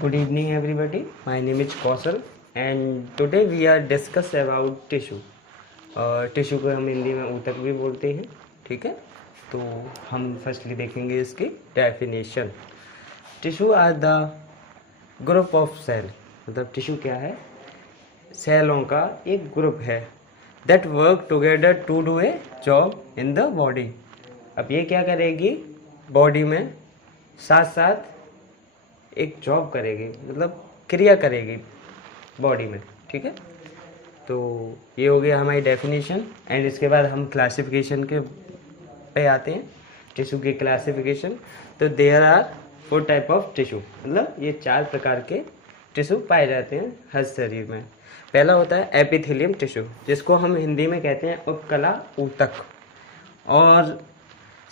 Good evening, everybody. My name is Kausal, and today we are discuss about tissue. और tissue को हम हिंदी में ऊतक भी बोलते हैं, ठीक है। तो हम फर्स्टली देखेंगे इसकी definition. Tissue are the group of cell, मतलब टिश्यू क्या है? सेलों का एक ग्रुप है। That work together to do a job in the body. अब ये क्या करेगी? बॉडी में साथ साथ एक जॉब करेगी, मतलब क्रिया करेगी बॉडी में, ठीक है। तो ये हो गया हमारी डेफिनेशन। एंड इसके बाद हम क्लासिफिकेशन के पे आते हैं, टिश्यू की क्लासिफिकेशन। तो there are 4 type of tissue, मतलब ये 4 प्रकार के टिश्यू पाए जाते हैं हर शरीर में। पहला होता है एपिथेलियम टिश्यू, जिसको हम हिंदी में कहते हैं उपकला ऊतक। और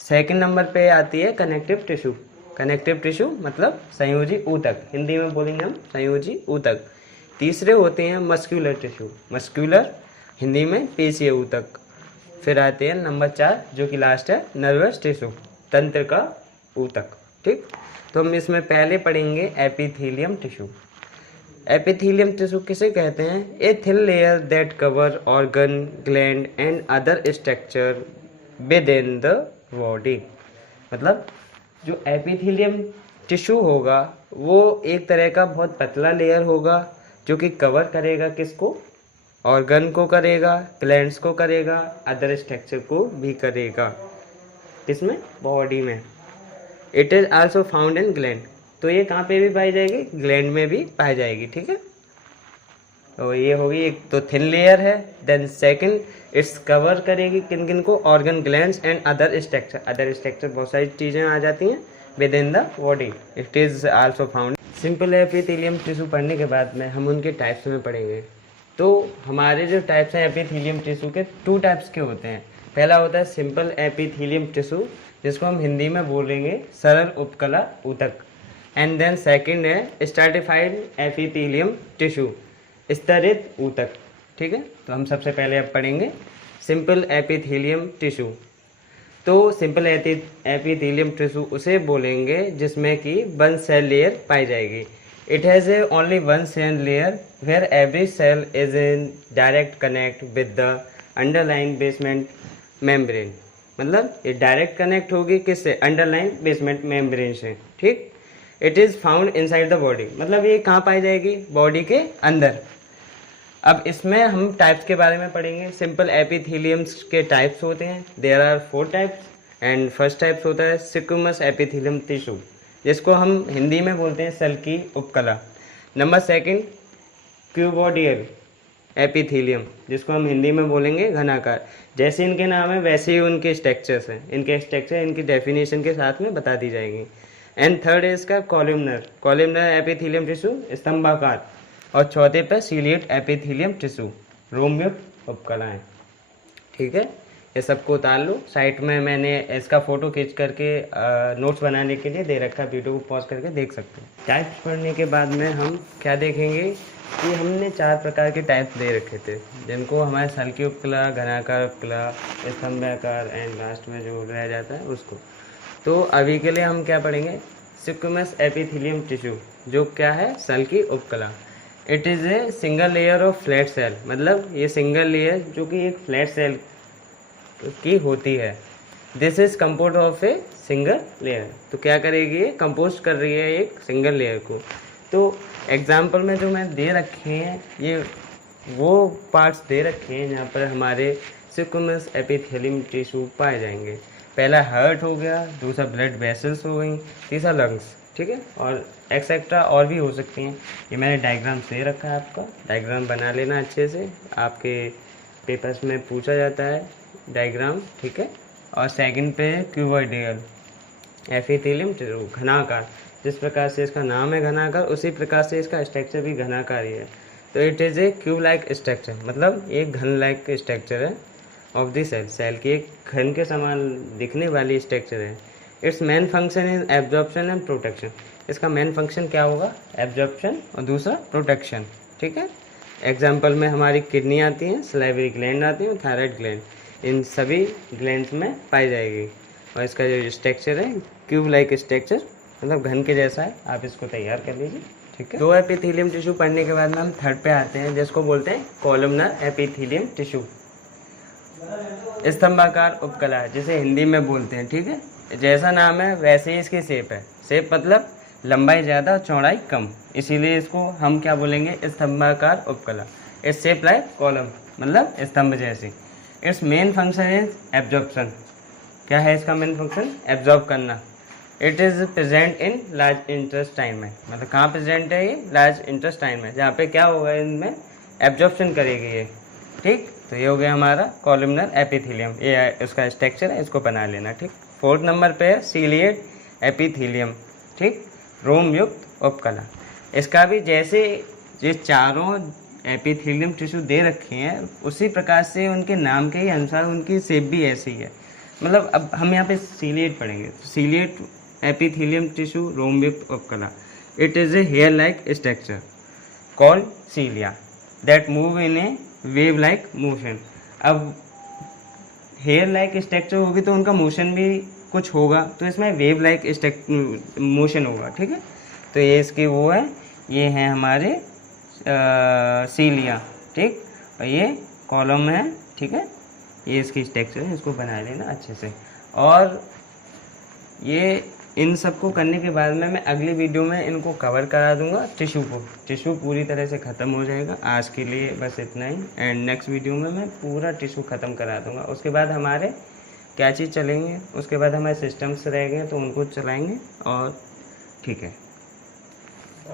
सेकंड नंबर पे आती है कनेक्टिव टिश्यू। कनेक्टिव टिश्यू मतलब संयोजी ऊतक, हिंदी में बोलेंगे हम संयोजी ऊतक। तीसरे होते हैं मस्क्यूलर टिश्यू, मस्क्यूलर हिंदी में पेशीय ऊतक। फिर आते हैं नंबर 4 जो कि लास्ट है नर्वस टिश्यू, तंत्र का ऊतक, ठीक। तो हम इसमें पहले पढ़ेंगे एपिथेलियम टिश्यू। एपिथेलियम टिश्यू किसे कहते हैं? A thin layer that cover organ, gland and other structure with in the body. मतलब जो एपिथेलियम टिश्यू होगा वो एक तरह का बहुत पतला लेयर होगा जो कि कवर करेगा किसको? ऑर्गन को करेगा, ग्लैंड्स को करेगा, अदर स्ट्रक्चर को भी करेगा। इसमें बॉडी में it is also found in gland. तो ये कहाँ पे भी पाई जाएगी? ग्लैंड में भी पाई जाएगी, ठीक है। तो ये होगी एक तो थिन लेयर है। देन सेकंड इट्स कवर करेगी किन किन को? Organ, glands and other structure. Other structure बहुत सारी चीज़ें आ जाती हैं with in the body. It is also found. Simple epithelium tissue पढ़ने के बाद में हम उनके टाइप्स में पढ़ेंगे। तो हमारे जो टाइप्स हैं एपिथेलियम टिश्यू के 2 टाइप्स के होते हैं। पहला होता है सिंपल एपिथेलियम टिश्यू, जिसको हम हिंदी में बोलेंगे सरल उपकला ऊतक। एंड देन सेकंड है स्ट्रैटिफाइड एपिथेलियम टिश्यू, स्तरित ऊतक, ठीक है। तो हम सबसे पहले अब पढ़ेंगे सिंपल एपिथेलियम टिश्यू। तो सिंपल एपिथेलियम टिश्यू उसे बोलेंगे जिसमें कि 1 सेल लेयर पाई जाएगी। It has a only 1 cell layer where every cell is in direct connect with the underline basement membrane. मतलब ये डायरेक्ट कनेक्ट होगी किससे? अंडरलाइन बेसमेंट मेम्ब्रेन से, ठीक। It is found inside the body, मतलब ये कहाँ पाई जाएगी? बॉडी के अंदर। अब इसमें हम टाइप्स के बारे में पढ़ेंगे। सिंपल एपिथेलियम्स के टाइप्स होते हैं, there are 4 types. And first types होता है स्क्वैमस एपिथेलियम टिश्यू, जिसको हम हिंदी में बोलते हैं सल की उपकला। नंबर सेकंड क्यूबोडियल एपिथेलियम, जिसको हम हिंदी में बोलेंगे घनाकार। जैसे इनके नाम है वैसे ही उनके स्ट्रक्चर्स हैं, इनके स्ट्रक्चर इनकी डेफिनेशन के साथ में बता दी जाएंगी। एंड थर्ड है इसका कॉलमनर एपिथेलियम टिश्यू, स्तंभाकार। और चौथे पे सीलिएट एपिथेलियम टिश्यू, रोमयुक्त उपकलाएं, ठीक है। ये सबको उतार लो। साइट में मैंने इसका फ़ोटो खींच करके नोट्स बनाने के लिए दे रखा है, वीडियो को पॉज करके देख सकते हैं। टाइप्स पढ़ने के बाद में हम क्या देखेंगे कि हमने 4 प्रकार के टाइप्स दे रखे थे, जिनको हमारे सल्की उपकला, घनाकार उपकला, स्तंभाकार एंड लास्ट में जो रह जाता है उसको। तो अभी के लिए हम क्या पढ़ेंगे? स्क्वैमस एपिथेलियम टिश्यू, जो क्या है? सल्की उपकला। It is a single layer of flat cell, मतलब ये सिंगल लेयर जो कि एक फ्लैट सेल की होती है। This is compose of a single layer. तो क्या करेगी? ये कंपोज कर रही है एक सिंगल लेयर को। तो एग्जाम्पल में जो मैं दे रखे हैं ये वो पार्ट्स दे रखे हैं जहाँ पर हमारे स्क्वैमस एपिथेलियम टिश्यू पाए जाएंगे। पहला हार्ट हो गया, दूसरा ब्लड वेसल्स हो गई, तीसरा लंग्स, ठीक है। और एक्सेट्रा और भी हो सकती हैं। ये मैंने डायग्राम दे रखा है, आपका डायग्राम बना लेना अच्छे से, आपके पेपर्स में पूछा जाता है डायग्राम, ठीक है। और सेकंड पे है क्यूबोइडियल एपिथेलियम टिश्यू, घनाकार। जिस प्रकार से इसका नाम है घनाकार, उसी प्रकार से इसका स्ट्रक्चर भी घनाकार ही है। तो it is A cube like structure, मतलब एक घन लाइक स्ट्रक्चर है ऑफ द सेल। सेल की एक घन के समान दिखने वाली स्ट्रक्चर है। It's main function is absorption and protection. इसका मेन फंक्शन क्या होगा? एब्जॉर्प्शन और दूसरा प्रोटेक्शन, ठीक है। एग्जाम्पल में हमारी किडनी आती हैं, सलाइवरी ग्लैंड आती हैं, थायराइड ग्लैंड, इन सभी ग्लैंड्स में पाई जाएगी। और इसका जो स्ट्रक्चर है क्यूब लाइक स्ट्रक्चर, मतलब घन के जैसा है। आप इसको तैयार कर लीजिए। ठीक है। 2 एपिथेलियम टिश्यू पढ़ने के बाद में हम थर्ड पे आते हैं, जिसको बोलते हैं कॉलमनर एपिथेलियम टिश्यू, स्तंभाकार उपकला, जिसे हिंदी में बोलते हैं। ठीक है, जैसा नाम है वैसे ही इसकी शेप है। शेप मतलब लंबाई ज़्यादा और चौड़ाई कम, इसीलिए इसको हम क्या बोलेंगे, स्तंभाकार उपकला। इट्स शेप लाइक कॉलम, मतलब स्तंभ जैसी। It's main function is absorption. क्या है इसका मेन फंक्शन? एब्जॉर्ब करना। It is present in large intestine में, मतलब कहाँ प्रेजेंट है ये? लार्ज इंटेस्टाइन में, जहाँ पे क्या होगा, इनमें एब्जॉर्प्शन करेगी ये। ठीक, तो ये हो गया हमारा कॉलमनर एपिथेलियम, ये इसका स्ट्रक्चर है, इसको बना लेना। ठीक, 4th नंबर पे है सीलिएट एपिथेलियम। ठीक, रोम युक्त उपकला। इसका भी जैसे ये चारों एपिथेलियम टिश्यू दे रखे हैं, उसी प्रकार से उनके नाम के ही अनुसार उनकी शेप भी ऐसी है। मतलब अब हम यहाँ पे सीलिएट पढ़ेंगे, सीलिएट एपिथेलियम टिश्यू रोम युक्त उपकला। It is a hair like structure called cilia that move in a wave like motion. अब हेयर लाइक स्ट्रक्चर होगी तो उनका मोशन भी कुछ होगा, तो इसमें वेव लाइक मोशन होगा। ठीक है, तो ये इसकी वो है, ये है हमारे सीलिया। ठीक, और ये कॉलम है। ठीक है, ये इसकी स्ट्रक्चर है, इसको बना लेना अच्छे से। और ये इन सबको करने के बाद में मैं अगली वीडियो में इनको कवर करा दूंगा टिश्यू को। टिश्यू पूरी तरह से ख़त्म हो जाएगा। आज के लिए बस इतना ही, एंड नेक्स्ट वीडियो में मैं पूरा टिश्यू ख़त्म करा दूंगा। उसके बाद हमारे क्या चीज़ चलेंगे, उसके बाद हमारे सिस्टम्स रह गए तो उनको चलाएंगे। और ठीक है।